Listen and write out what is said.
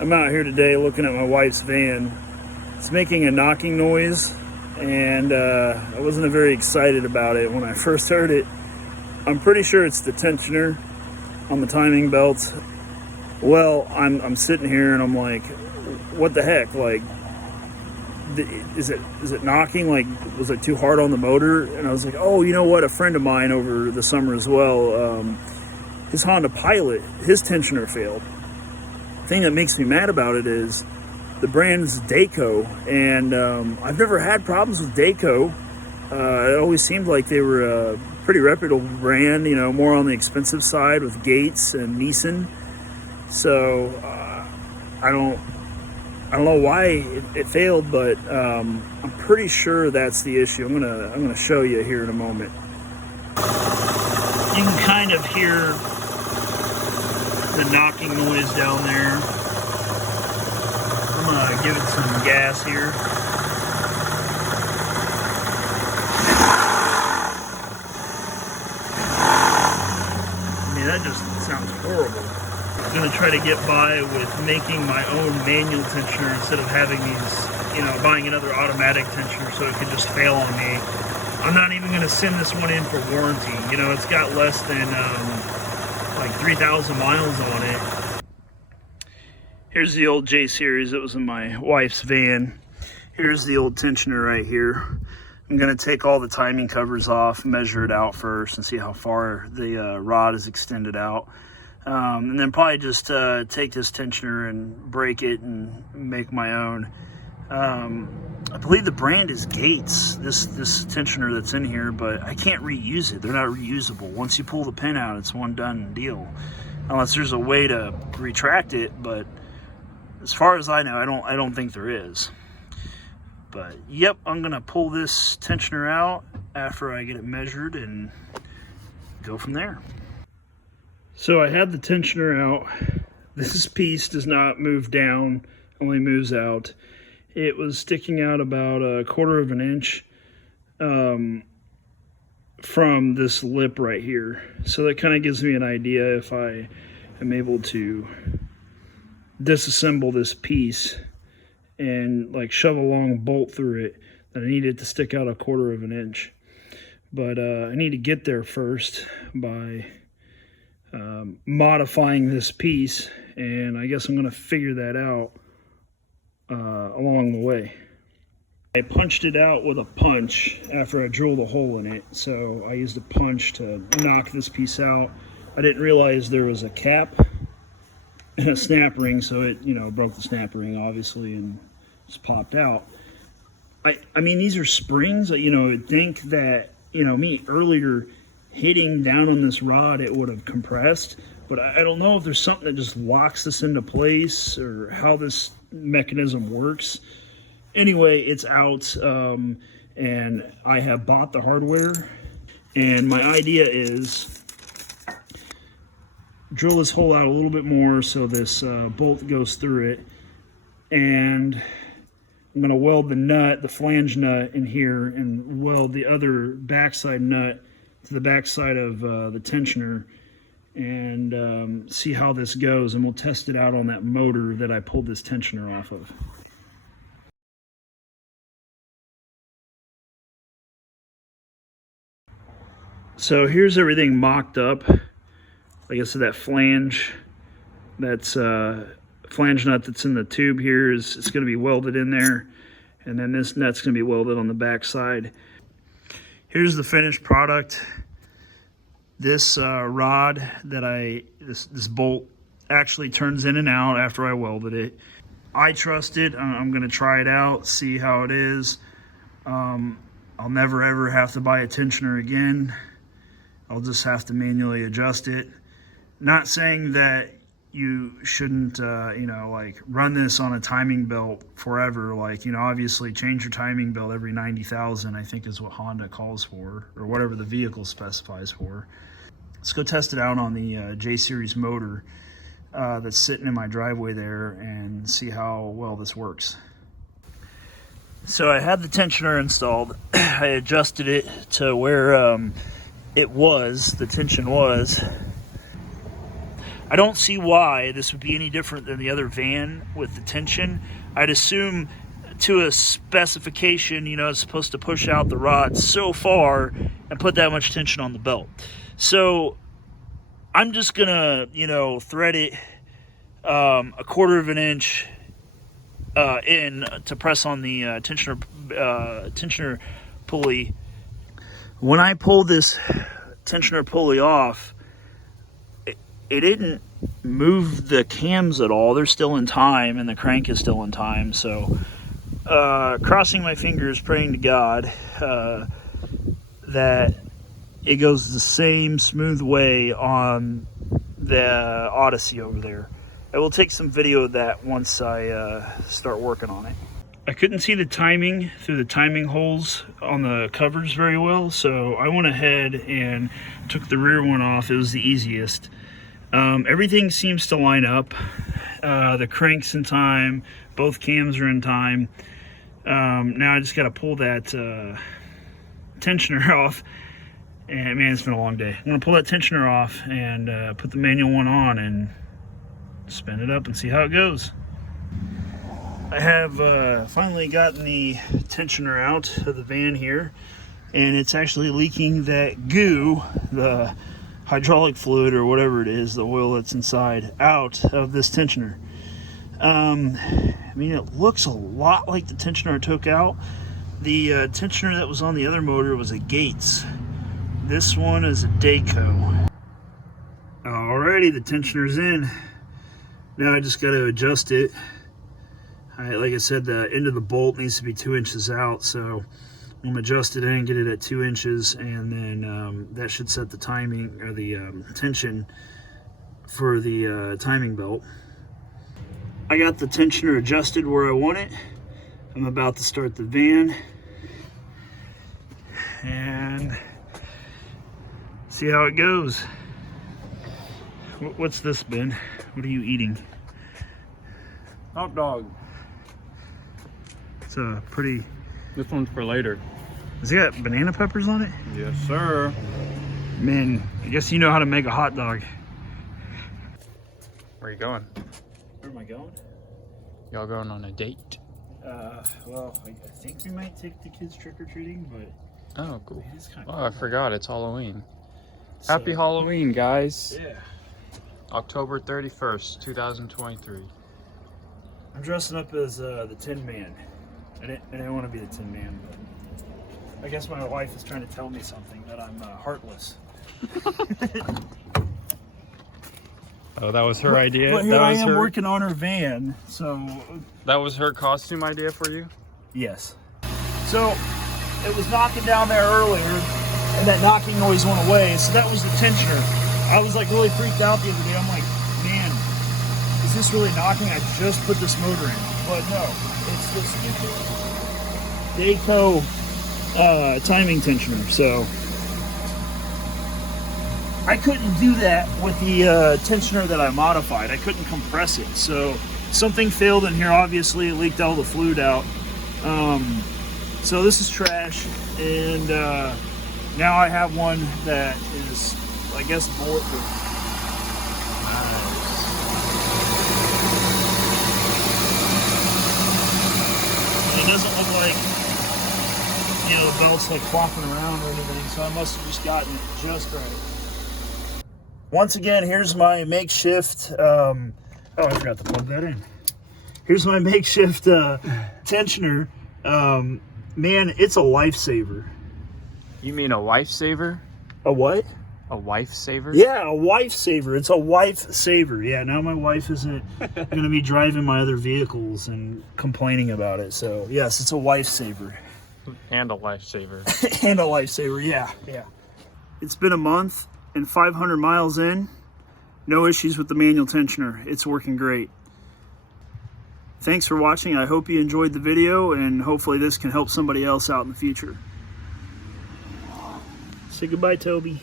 I'm out here today looking at my wife's van. It's making a knocking noise, and I wasn't very excited about it when I first heard it. I'm pretty sure it's the tensioner on the timing belts. Well, I'm sitting here and I'm like, what the heck? Like, is it knocking? Like, was it too hard on the motor? And I was like, oh, you know what? A friend of mine over the summer as well, his Honda Pilot, his tensioner failed. The thing that makes me mad about it is the brand is Dayco, and I've never had problems with Dayco. It always seemed like they were a pretty reputable brand, you know, more on the expensive side with Gates and Nissan. So I don't know why it failed, but I'm pretty sure that's the issue. I'm gonna show you here in a moment. You can kind of hear the knocking noise down there. I'm gonna give it some gas here. I mean, that just sounds horrible. I'm gonna try to get by with making my own manual tensioner instead of having these, you know, buying another automatic tensioner so it could just fail on me. I'm not even gonna send this one in for warranty. You know, it's got less than like 3,000 miles on it. Here's the old J series that was in my wife's van. Here's the old tensioner right here. I'm gonna take all the timing covers off, measure it out first, and see how far the rod is extended out. And then probably just take this tensioner and break it and make my own. I believe the brand is Gates, this tensioner that's in here, but I can't reuse it. They're not reusable. Once you pull the pin out, it's one done deal. Unless there's a way to retract it, but as far as I know, I don't think there is. But yep, I'm gonna pull this tensioner out after I get it measured and go from there. So I had the tensioner out. This piece does not move down, only moves out. It was sticking out about 1/4 of an inch from this lip right here. So that kind of gives me an idea if I am able to disassemble this piece and like shove a long bolt through it, that I need it to stick out 1/4 of an inch. But I need to get there first by modifying this piece, and I guess I'm going to figure that out along the way. I punched it out with a punch after I drilled a hole in it, so I used a punch to knock this piece out. I didn't realize there was a cap and a snap ring, so it, you know, broke the snap ring obviously and just popped out. I mean, these are springs. You know, I'd think that, you know, me earlier hitting down on this rod, it would have compressed, but I don't know if there's something that just locks this into place or how this mechanism works. Anyway, it's out, and I have bought the hardware, and my idea is drill this hole out a little bit more so this bolt goes through it, and I'm going to weld the nut, the flange nut in here, and weld the other backside nut to the backside of the tensioner, and see how this goes, and we'll test it out on that motor that I pulled this tensioner off of. So here's everything mocked up. Like I said, that flange, that's flange nut that's in the tube here is, it's going to be welded in there, and then this nut's going to be welded on the back side. Here's the finished product. This rod that this bolt actually turns in and out after I welded it. I trust it. I'm going to try it out, see how it is. I'll never ever have to buy a tensioner again. I'll just have to manually adjust it. Not saying that you shouldn't, you know, like run this on a timing belt forever. Like, you know, obviously change your timing belt every 90,000, I think is what Honda calls for, or whatever the vehicle specifies for. Let's go test it out on the J Series motor that's sitting in my driveway there and see how well this works. So I had the tensioner installed. I adjusted it to where the tension was. I don't see why this would be any different than the other van with the tension. I'd assume to a specification, you know, it's supposed to push out the rod so far and put that much tension on the belt. So I'm just gonna, you know, thread it a 1/4 of an inch in to press on the tensioner pulley. When I pull this tensioner pulley off, it didn't move the cams at all. They're still in time, and the crank is still in time. So crossing my fingers, praying to God that it goes the same smooth way on the Odyssey over there. I will take some video of that once I start working on it. I couldn't see the timing through the timing holes on the covers very well, so I went ahead and took the rear one off. It was the easiest. Everything seems to line up. The crank's in time, both cams are in time. Now I just got to pull that tensioner off, and man, it's been a long day. I'm gonna pull that tensioner off and put the manual one on and spin it up and see how it goes. I have finally gotten the tensioner out of the van here, and it's actually leaking that goo, the hydraulic fluid or whatever it is, the oil that's inside, out of this tensioner. I mean, it looks a lot like the tensioner I took out. The tensioner that was on the other motor was a Gates. This one is a Dayco. Alrighty, the tensioner's in. Now I just got to adjust it. Like I said, the end of the bolt needs to be 2 inches out, so I'm going to adjust it in, get it at 2 inches, and then that should set the timing, or the tension for the timing belt. I got the tensioner adjusted where I want it. I'm about to start the van and see how it goes. What's this, Ben? What are you eating? Hot dog. It's a pretty... This one's for later. Has it got banana peppers on it? Yes, sir. Man, I guess you know how to make a hot dog. Where are you going? Where am I going? Y'all going on a date? Well, I think we might take the kids trick-or-treating, but... Oh, cool. It's kind Oh, of I forgot. It's Halloween. So, Happy Halloween, guys. Yeah. October 31st, 2023. I'm dressing up as the Tin Man. I didn't want to be the Tin Man, but I guess my wife is trying to tell me something, that I'm heartless. Oh, that was her idea? But here I am working on her van, so... That was her costume idea for you? Yes. So, it was knocking down there earlier, and that knocking noise went away, so that was the tensioner. I was like really freaked out the other day. I'm like, man, is this really knocking? I just put this motor in. But no, it's the stupid Dayco timing tensioner. So I couldn't do that with the tensioner that I modified. I couldn't compress it. So something failed in here. Obviously, it leaked all the fluid out. So this is trash. And now I have one that is, I guess, bulletproof. It doesn't look like, you know, the belt's like flopping around or anything, so I must have just gotten it just right. Once again, here's my makeshift, oh, I forgot to plug that in. Here's my makeshift tensioner. Man, it's a lifesaver. You mean a wife saver? A what? A wife saver? Yeah, a wife saver. It's a wife saver. Yeah, now my wife isn't going to be driving my other vehicles and complaining about it. So, yes, it's a wife saver. And a life saver. And a life saver, yeah. It's been a month and 500 miles in. No issues with the manual tensioner. It's working great. Thanks for watching. I hope you enjoyed the video, and hopefully this can help somebody else out in the future. Say goodbye, Toby.